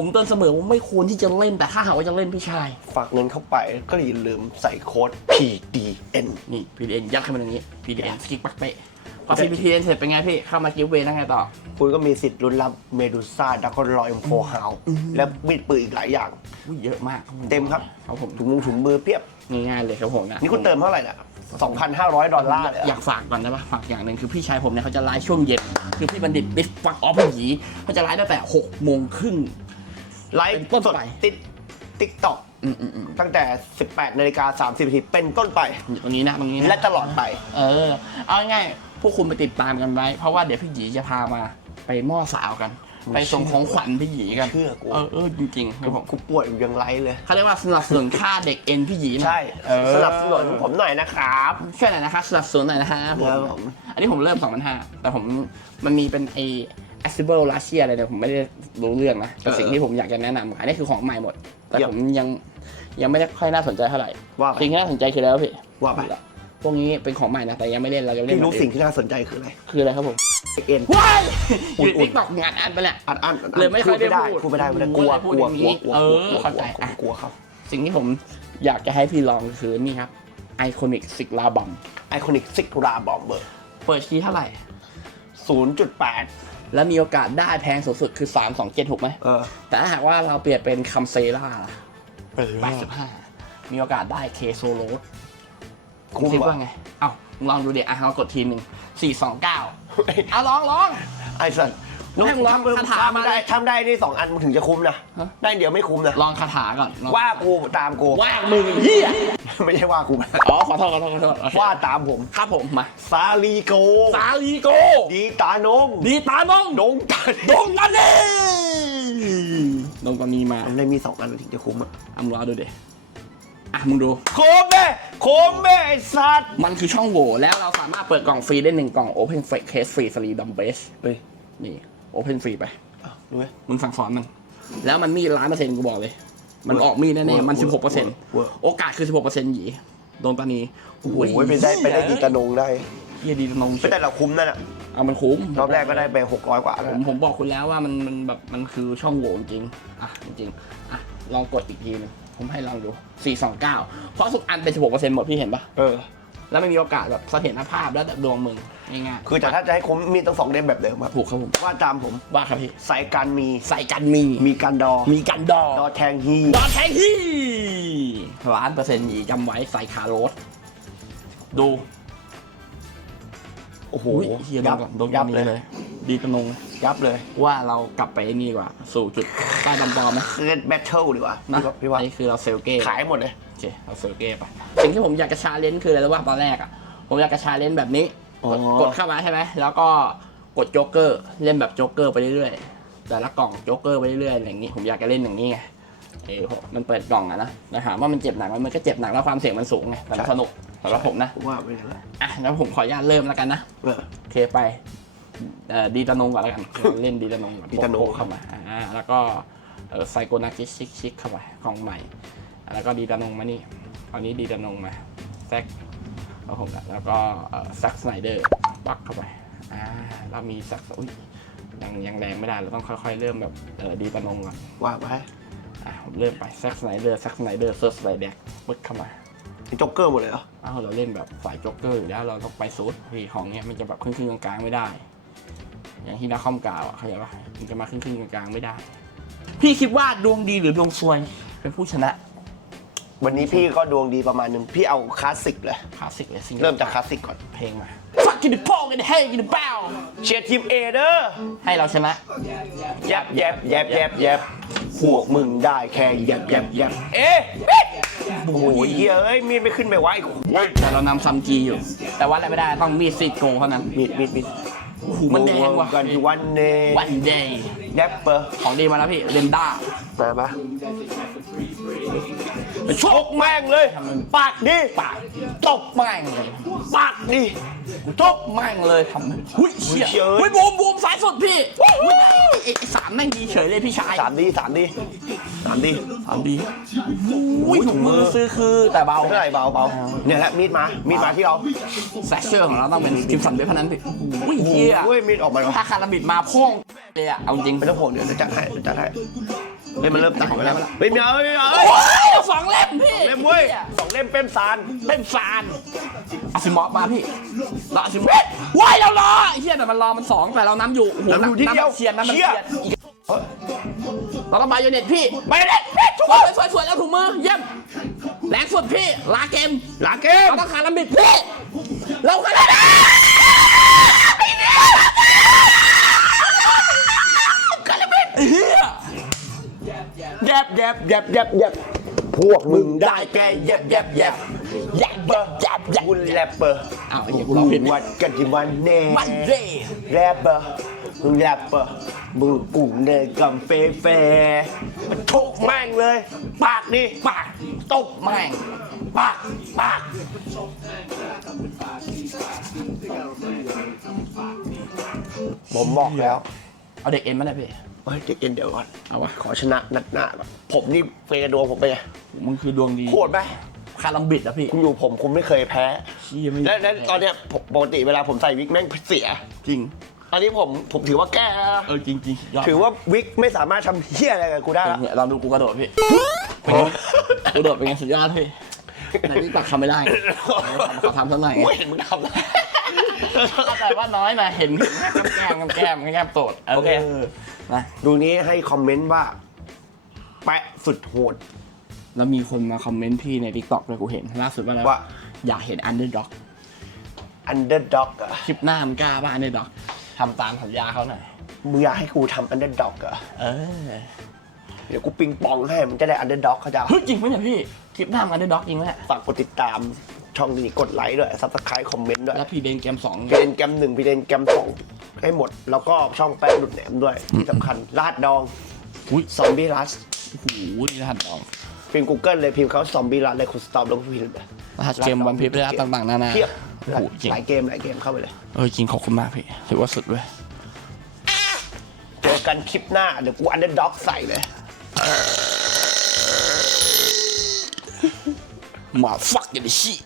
ผมเตือนเสมอว่าไม่ควรที่จะเล่นแต่ถ้าหากว่าจะเล่นพี่ชาย ฝากเงินเข้าไปก็อย่าลืมใส่โค้ด PDN นี่ PDN ยัดเข้ามาตรงนี้ PDN สกิกปักเปะพอ PDN เสร็จเป็นไงพี่ เข้ามากิฟเวย์นั่งไงต่อ คุณก็มีสิทธิ์ลุ้นรับเมดูซ่าดักคอนลอยโฟฮาวและมีดปืนอีกหลายอย่าง อุ้ยเยอะมากเต็มครับครับผมถุงมือถุงมือเพียบง่ายๆเลยครับผมนะนี่คุณเติมเท่าไหร่น่ะ2,500 ดอลลาร์เลยอยากฝากก่อนได้ปะฝากอย่างหนึ่งคือพี่ชายผมเนี่ยเขาจะไลฟ์ช่วงเย็น คือพี่บัณฑิตดิฟฟักออฟหยีเขาจะไลฟ์ตั้งแต่6โมงครึ่ง ไลเป็นฟ์ต้นสดไป ติดติ๊กต็อกอืมอืมอืมตั้งแต่ 18นาฬิกา30นาทีเป็นต้นไปอยู่ตรงนี้นะตรงนี้นะและตลอดไป เออ เอาง่ายๆพวกคุณไปติดตามกันไว้ เพราะว่าเดี๋ยวพี่หยีจะพามาไปหม้อสาวกัน ไปส่งของขวัญพี่หยีกันเชื่อกู เออเออจริงๆครับผมกูป่วยอยู่ยังไลฟ์เลย เขาเรียกว่าสนับสนุนค่าเด็กเอ็นพี่หยีนะใช่ เออสนับสนุนผมหน่อยนะครับช่วยหน่อยนะคะสนับสนุนหน่อยนะฮะผมครับผม อันนี้ผมเริ่ม2,500แต่ผมมันมีเป็นไอ accessible Russia อะไรเนี่ยผมไม่ได้รู้เรื่องนะแต่สิ่งที่ผมอยากจะแนะนำอันนี้คือของใหม่หมด แต่ผมยังยังไม่ได้ค่อยน่าสนใจเท่าไหร่ว่าไปสิ่งที่น่าสนใจคืออะไรวะพี่ว่าไปพวกนี้เป็นของใหม่นะแต่ยังไม่เล่นเราจะเล่นพี่รู้มันเอสิ่งที่น่าสนใจคืออะไรคืออะไรครับผมเอ็นว้ายอุ่อยู่นๆติ๊กต็อกงานอันไปแหละอัดอั้นอัดอั้นเลยไม่ค่อยได้พูดไม่ได้พูพูดดไม่ได้พูดไม่ได้กลัวพูดกลัวอย่างนี้กลัวเออกลัวเข้าใจอะกลัวครับสิ่งที่ผมอยากจะให้พี่ลองคือนี่ครับไอคอนิกซิกลาบอมไอคอนิกซิกราบอมเบอร์เปิดคีย์เท่าไหร่0.8 แล้วมีโอกาสได้แพงสุดสุดคือ3 2 7ถูกไหมเออแต่ถ้าหากว่าเราเปลี่ยนเป็นคัมเซล่าล่ะเออ85มีโอกาสได้เคโซโลดคุ้มคิดว่ะว่าไง เอ้าลองดูเดี๋ยวอะเรากดทีหนึ่ง429เอาลองลองไอ้สัสให้มึงลองคาถามาทำได้ทำได้นี่สองอันมึงถึงจะคุ้มนะฮะได้เดี๋ยวไม่คุ้มนะ ลองคาถาก่อนลองว่ากูตามกูว่ามึงเฮีย ไม่ใช่ว่ากูอ๋อขอโทษขอโทษขอโทษโอเคว่าตามผมครับผมมาซาลีโกสาลีโก ดีตานงดีตานงดงตาดงนันนี่ดงตอนนี้มามันได้มีสองอันถึงจะคุ้มอะอะมึงรอดูเดี๋ยอะมึงดู โคมแม่โคมแม่ไอ้สัตว์มันคือช่องโหว่แล้วเราสามารถเปิดกล่องฟรีได้หนึ่งกล่อง Open f a k e Case Free สลีดัมเบสเฮ้ยนี่ Open Free ไป อ้าวดูไหมมึงสั่งสอนมัน แล้วมันมีล้านเปอร์เซ็นต์กูบอกเลย มันออกมีดแน่ๆมันเวอร์16เปอร์เซ็นต์เวอร์โอกาสคือ 16เปอร์เซ็นต์หยีโดนตอนนี้โอ้ยไปได้ไปได้ดีตานงได้เฮียดีตานงไปได้เราคุ้มนั่นอะเอามันคุ้มรอบแรกก็ได้ไป 600 กว่าผแล้วมผมบอกคุณแล้วว่ามันมันแบบมันคือช่องโหว่จริงๆอะจริงๆอะลองกดอีกทีหนึงผมให้ลองดู 429 เพราะทุกอันเป็น 16เปอร์เซ็นต์หมดพี่เห็นปะเออ แล้วไม่มีโอกาสแบบเสถียรภาพแล้วแต่ดวงมึงง่ายๆคือแต่ถ้าจะให้คุ้มมีต้องสองเล่มแบบเดิมครับถูกครับผมว่าตามผมว่าครับพี่สายการมี ใส่กันมี มีการดอ มีกันดอดอแทงฮีดอแทงที่ล้านเปอร์เซ็นต์หยีจำไว้ใส่คาร์โรสดู โอ้โหอุ้ยเฮียโดยันบก่อนโดนยัยับบเลเลยยดีตะนงยับเลย ว่าเรากลับไปนี่ดีกว่า สู่จุดใต้ดำบอมไหมคือแบทเทิลดีกว่านะพี่ว่าอันนี้คือเราเซลเก้ขายหมดเลยโอ เคเราเซลเก้ไปสิ่งที่ผมอยากจะชาเลนจ์คืออะไรรู้ป่ะตอนแรกอะผมอยากจะชาเลนจ์แบบนี้อ๋อกดกดเข้ามาใช่ไหมแล้วก็กดโจ๊กเกอร์เล่นแบบโจ๊กเกอร์ไปเรื่อยๆแต่ละกล่องโจ๊กเกอร์ไปเรื่อยๆอย่างนี้ ผมอยากจะเล่นอย่างนี้ไงเออผมมันเปิดกล่องอะนะแต่ถามว่ามันเจ็บหนักไหมมันก็เจ็บหนักแล้วความเสี่ยงมันสูงไงแต่มันสนุกสำหรับผมนะผมว่าไม่ใช่อะงั้นผมขออนุญาตเริ่มแล้วกันนะเออโอเคไปเอ่อดีตานงก่อนแล้วกันเราเล่นดีตานงก่อนดีตานงโปะเข้ามาอ่าแล้วก็เออไซโกนากิชิกชิกเข้าไปของใหม่ แล้วก็ดีตานงมานี่เอานี้ดีตานงมาแซกแล้วผมละแล้วก็เอ่อซักสไนเดอร์ปักเข้าไปอ่าเรามีซักอุ้ยยังยังแรงไม่ได้เราต้องค่อยๆ เริ่มแบบเออดีตานงก่อนว่าไปอะผมเริ่มไปซักสไนเดอร์ซักสไนเดอร์เซิร์ฟสไนเดอร์ปึ๊กเข้ามาเป็นจ็อกเกอร์หมดเลยเหรออ้าวเราเล่นแบบสายจ็อกเกอร์อยู่แล้วเราต้องไปซูดพี่ของเนี้ยมันจะแบบครึ่งครึ่งๆกลางๆไม่ได้ อย่างที่นักคอมกล่าวอะเข้าใจปะมันจะมาครึ่งครึ่งๆกลางๆไม่ได้ พี่คิดว่าดวงดีหรือดวงซวย เป็นผู้ชนะ วันนี้พี่ก็ดวงดีประมาณหนึ่งพี่เอาคลาสสิกเลย คลาสสิกเลยสิเริ่มจากคลาสสิกก่อน เพลงมา Fuck in the pole and hey in the bow เชียร์ทีมเอเด้อให้เราชนะ แยบแยบแยบแยบแยบพวกมึงได้แค่แยบแยบแยบเอ๊ะโอ้โหเฮ้ยเอ้ยมีดไม่ขึ้นไปไว้กูแต่เรานำซัมจีอยู่ แต่ว่าอะไรไม่ได้ต้องมีซีโกเท่านั้นมีดมีดมีด โอ้โหมันแดงว่ะ กันที่วันเนวันเดย์แยบเปอร์ของดีมาแล้วพี่เรนด้ามาปะชกแม่งเลย ปากดิปากตบแม่ง เลยปากดิตบแม่งเลยทำหุ้ยเชี่ยเชี่ยหุ้ยบูมบูมสายสุดพี่หุ้ยไอ้สามแม่งดีเฉยเลยพี่ชายสามดีสามดีสามดีสามดีหุ้ยถุงมือซื้อคือแต่เบาไม่เท่าไหร่เบาเบาเนี่ยแหละมีดมา มีดมาที่เราแซชเชอร์ของเราต้องเป็นคิมสันเบฟเท่านั้นพี่หุ้ยเฮียเฮ้ยมีดออกมาแล้วถ้าคาราบิดมาพ่องเลยอะเอาจริงไม่ต้องห่วงเดี๋ยวจะจัดให้เดี๋ยวจัดให้ เฮ้ยมันเริ่มตัดมาแล้วเฮ้ยไม่เอาไม่เอาโอ้เฮ้ยยสองเล่มพี่เล่มเว้ยสองเล่มเป็นซานเล่มซานอาซิมอฟมาพี่เราอาซิมอฟว้ายเรารอไอ้เฮียแต่มันรอมันสองแต่เราน้ำอยู่โอ้โหน้ำอยู่ที่เดียวน้ำมันเชียนน้ำมันเชี่เชียยนเราต้องบายเน็ตพี่บายเน็ตพี่สวยสวยสวยแล้วถุงมือเยี่ยมแรงสุดพี่ลาเกมลาเกมเราต้องคาราบิดพี่เราคาราบิดคาราบิดเฮีย แยบแยบแยบแยบแยบพวกมึงได้แค่แยบแยบแยบแยบเบอร์แยบแยบกูแรปเปอร์อ้าวไอ้เหี้ยกูร้องผิดวัดกันที่วันเน่มันเร่แรปเปอร์มึงแรปเปอร์มึงกูเนยกำเฟเฟมันทุกแม่งเลย ปากนี่ปากตบแม่งปากปากผมบอกแล้ว เอาเด็กเอ็นมาได้พี่เฮ้ยเด็กเอ็นเดี๋ยวก่อนเอาวะขอชนะนัดหน้าก่อนผมนี่เฟย์ดวงผมไปนไงมึงคือดวงดีโหดไหมคารัมบิดอะพี่คุณอยู่ผมคุณไม่เคยแพ้ ชี้ไม่และและตอนเนี้ยผมปกติเวลาผมใส่วิกแม่งเสีย จริง อันนี้ผมผมถือว่าแก้แล้วนะเออจริงจริงยอดถือว่าวิกไม่สามารถทำเฮี้ยอะไรกับกูได้ละเนี่ยเราดูกูกระโดดพี่เป็นไงกูโดดเป็นไงสุดยอดพี่ในที่ตักทำไม่ได้เขาทำซะหน่อยกูเห็นมึงทำแล้ว เข้าใจว่าน้อยนะเห็นแก้มแก้มแก้มแก้มโตดโอเคนะดูนี้ให้คอมเมนต์ว่า แปะสุดโหด แล้วมีคนมาคอมเมนต์พี่ในทิกตอกเลยกูเห็นล่าสุดว่าอะไรว่า อยากเห็นอันเดอร์ด็อกอันเดอร์ด็อกอะคลิปหน้ามันกล้าป่ะอันเดอร์ด็อกทำตามสัญญาเขาหน่อยมึงอยากให้กูทำอันเดอร์ด็อกอะเออเดี๋ยวกูปิงปองให้มึงจะได้อันเดอร์ด็อกเขาใจะเฮ้ยจริงไหมเนี่ยพี่คลิปหน้ามันอันเดอร์ด็อกจริงไหมเนี่ยฝากกดติดตาม ช่องนี้กดไลค์ด้วยซับสไครต์คอมเมนต์ด้วย แล้วพี่เดนเกมสองพี่เดนแกมหนึ่งพี่เดนแกมสองให้หมด แล้วก็ช่องแป๊ะหลุดแหนมด้วยที่สำคัญลาดดองอุ้ยซอมบี้รัสโอ้โหนี่รหัสดองพิมพ์ Google เลยพิมพ์เขาซอมบี้รัสเลยคุณสตอปแล้วก็พิมพ์รหัสเกมวันพีพเรื่องต่างๆนานาเทียบโอ้โหจริงหลายเกมหลายเกมเข้าไปเลยเออจริงขอบคุณมากพี่ถือว่าสุดเว้ยเจอกันคลิปหน้าเดี๋ยวกูอันเดอร์ด็อกใส่เลย motherfucking shit.